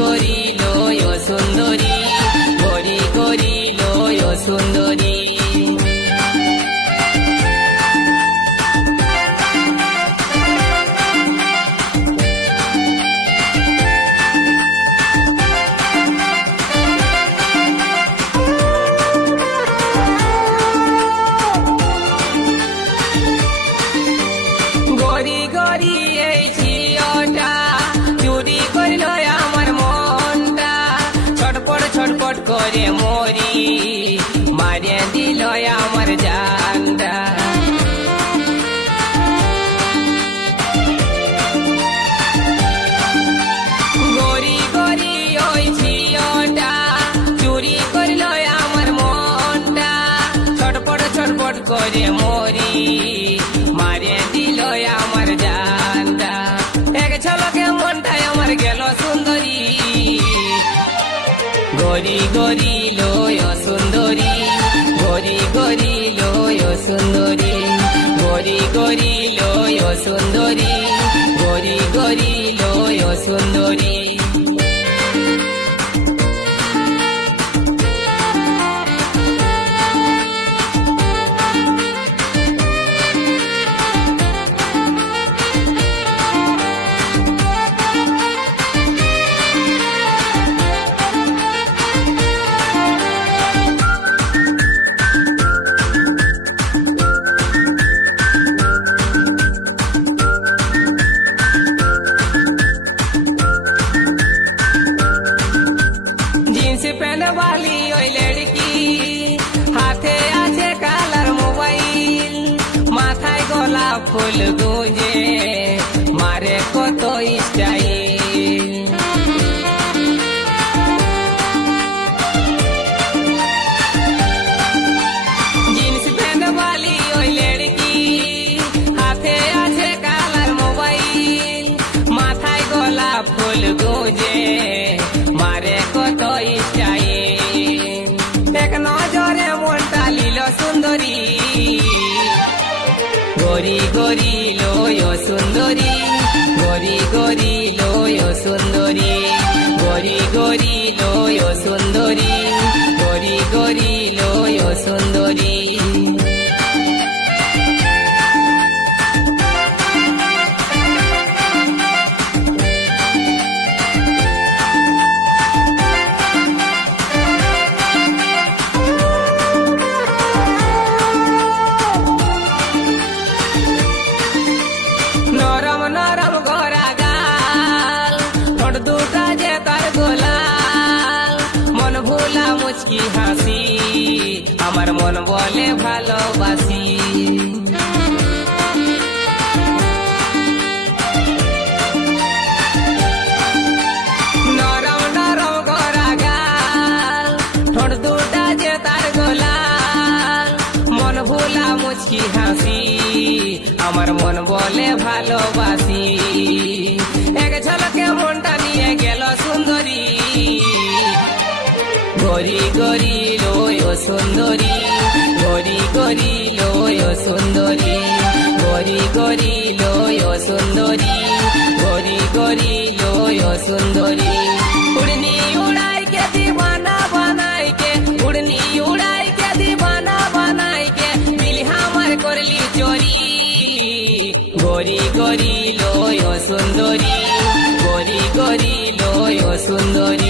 করিল ও সুন্দরী, গরি করিল ও সুন্দরী। গরি গরি এই ঝিওটা চুরি করিল আমার মনটা, ছটপট ছটপট করে মরি, মারিয়ে দিল আমার জানটা। গরি গরি ওই ঝিওটা চুরি করিল আমার মনটা, ছটপট ছটপট করে মরি, মারিয়ে দিল আমার জানটা। এক ঝলকে মনটাই আমার গেল সুন্দরী, গরি গরি ও সুন্দরী, গরি গরি ও সুন্দরী, গরি গরি ও সুন্দরী, গরি গরি ও সুন্দরী। जींस पहन वाली ओई लड़की, हाथे आछे कालार मोबाइल, माथाय गोलाप फुल गुंजे, मारे कत स्टाइल। जींस पहन वाली ओई लड़की, हाथे आछे कालार मोबाइल, माथाय गोलाप फुल गुंजे, मारे कत स्टाइल। एक नजरे মনটা লীল সুন্দরী, গরি গরি ও সুন্দরী, গরি গরি ও সুন্দরী, গরি গরি ও সুন্দরী, গরি গরি ও সুন্দরী। নরম নরম গোরা গাল, ঠোঁট দুটা যে তার গোলাল, মন ভোলা মুচকি হাসি, আমার মন বলে ভালোবাসি। নরম নরম গোরা গাল, ঠোঁট দুটা যে তার গোলাল, মন ভোলা মুচকি হাসি, আমার মন বলে ভালোবাসি। এক ঝলকে মনটা নিয়ে গেল সুন্দরী, গরি গরি ও সুন্দরী, গরি গরি ও সুন্দরী, গরি গরি ও সুন্দরী, গরি গরি ও সুন্দরী। উড়নি উড়াই के दीवाना बनाई के, उड़नी उड़ाई के दीवाना बनाई के, दिल हमार करली चोरी, গরি গরি ও সুন্দরী, গরি গরি ও সুন্দরী।